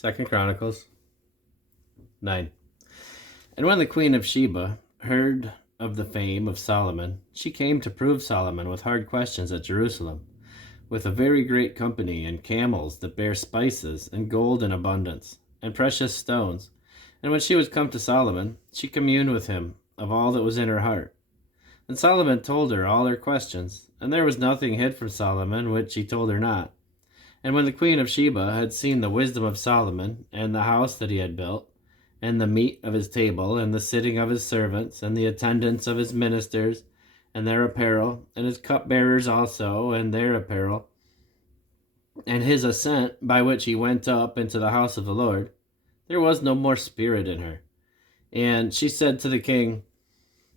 2 Chronicles 9. And when the queen of Sheba heard of the fame of Solomon, she came to prove Solomon with hard questions at Jerusalem, with a very great company, and camels that bear spices, and gold in abundance, and precious stones. And when she was come to Solomon, she communed with him of all that was in her heart. And Solomon told her all her questions, and there was nothing hid from Solomon which he told her not. And when the queen of Sheba had seen the wisdom of Solomon, and the house that he had built, and the meat of his table, and the sitting of his servants, and the attendance of his ministers, and their apparel, and his cupbearers also, and their apparel, and his ascent by which he went up into the house of the Lord, there was no more spirit in her. And she said to the king,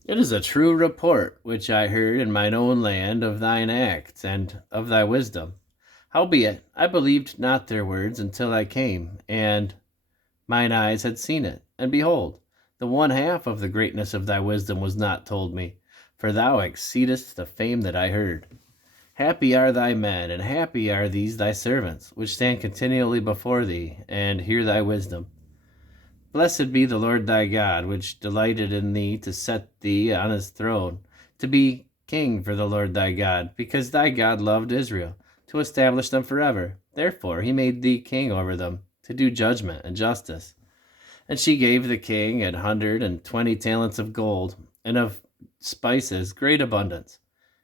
It is a true report which I heard in mine own land of thine acts and of thy wisdom. Howbeit, I believed not their words until I came, and mine eyes had seen it. And behold, the one half of the greatness of thy wisdom was not told me, for thou exceedest the fame that I heard. Happy are thy men, and happy are these thy servants, which stand continually before thee, and hear thy wisdom. Blessed be the Lord thy God, which delighted in thee to set thee on his throne, to be king for the Lord thy God, because thy God loved Israel, to establish them forever. Therefore he made thee king over them, to do judgment and justice. And she gave the king 120 talents of gold, and of spices great abundance,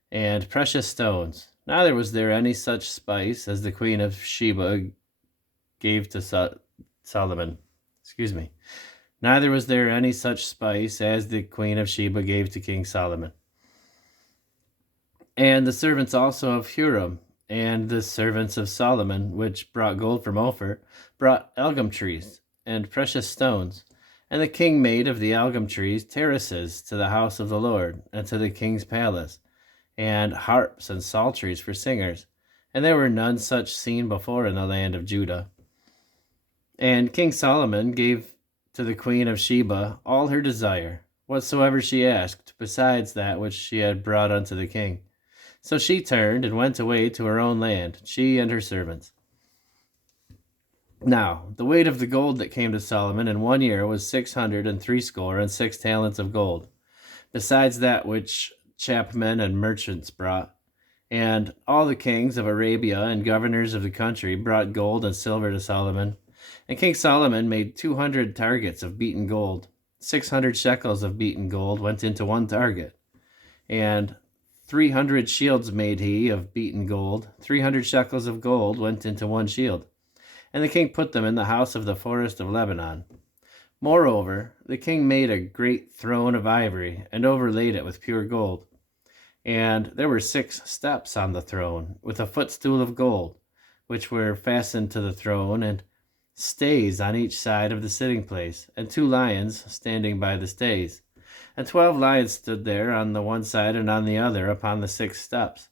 and precious stones. Neither was there any such spice as the queen of Sheba gave to Solomon. Neither was there any such spice as the queen of Sheba gave to King Solomon. And the servants also of Huram, and the servants of Solomon, which brought gold from Ophir, brought algum trees and precious stones. And the king made of the algum trees terraces to the house of the Lord, and to the king's palace, and harps and psalteries for singers. And there were none such seen before in the land of Judah. And King Solomon gave to the queen of Sheba all her desire, whatsoever she asked, besides that which she had brought unto the king. So she turned and went away to her own land, she and her servants. Now the weight of the gold that came to Solomon in 1 year was 666 talents of gold, besides that which chapmen and merchants brought. And all the kings of Arabia and governors of the country brought gold and silver to Solomon. And King Solomon made 200 targets of beaten gold. 600 shekels of beaten gold went into one target. And 300 shields made he of beaten gold. 300 shekels of gold went into one shield. And the king put them in the house of the forest of Lebanon. Moreover, the king made a great throne of ivory, and overlaid it with pure gold. And there were 6 steps on the throne, with a footstool of gold, which were fastened to the throne, and stays on each side of the sitting place, and 2 lions standing by the stays. And 12 lions stood there on the one side and on the other upon the 6 steps.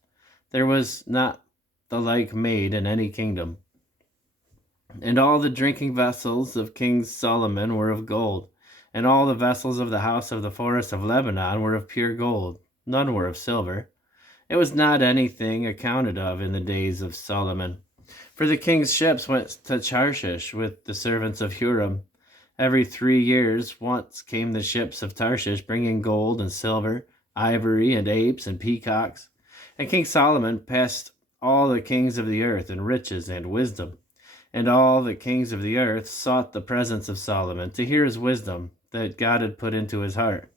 There was not the like made in any kingdom. And all the drinking vessels of King Solomon were of gold, and all the vessels of the house of the forest of Lebanon were of pure gold. None were of silver. It was not anything accounted of in the days of Solomon. For the king's ships went to Tarshish with the servants of Huram. Every 3 years once came the ships of Tarshish, bringing gold and silver, ivory and apes and peacocks. And King Solomon passed all the kings of the earth in riches and wisdom. And all the kings of the earth sought the presence of Solomon to hear his wisdom that God had put into his heart.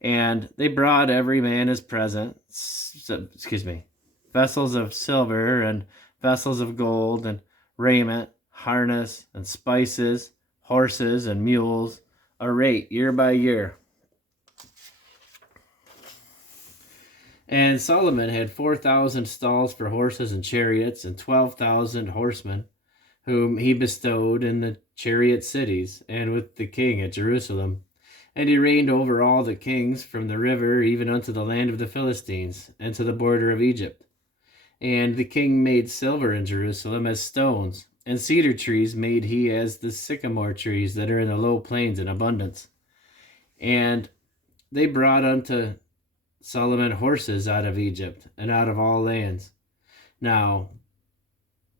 And they brought every man his present, vessels of silver and vessels of gold, and raiment, harness, and spices, horses and mules, a rate year by year. And Solomon had 4,000 stalls for horses and chariots, and 12,000 horsemen, whom he bestowed in the chariot cities, and with the king at Jerusalem. And he reigned over all the kings from the river even unto the land of the Philistines, and to the border of Egypt. And the king made silver in Jerusalem as stones, and cedar trees made he as the sycamore trees that are in the low plains in abundance. And they brought unto Solomon horses out of Egypt, and out of all lands. Now,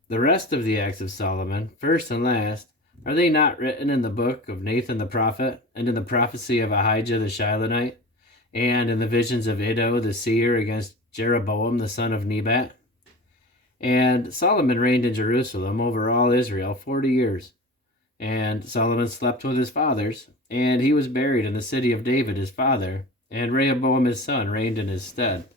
the rest of the acts of Solomon, first and last, Are they not written in the book of Nathan the prophet, and in the prophecy of Ahijah the Shilonite, and in the visions of Iddo the seer against Jeroboam the son of Nebat? And Solomon reigned in Jerusalem over all Israel 40 years. And Solomon slept with his fathers, and he was buried in the city of David his father, and Rehoboam his son reigned in his stead.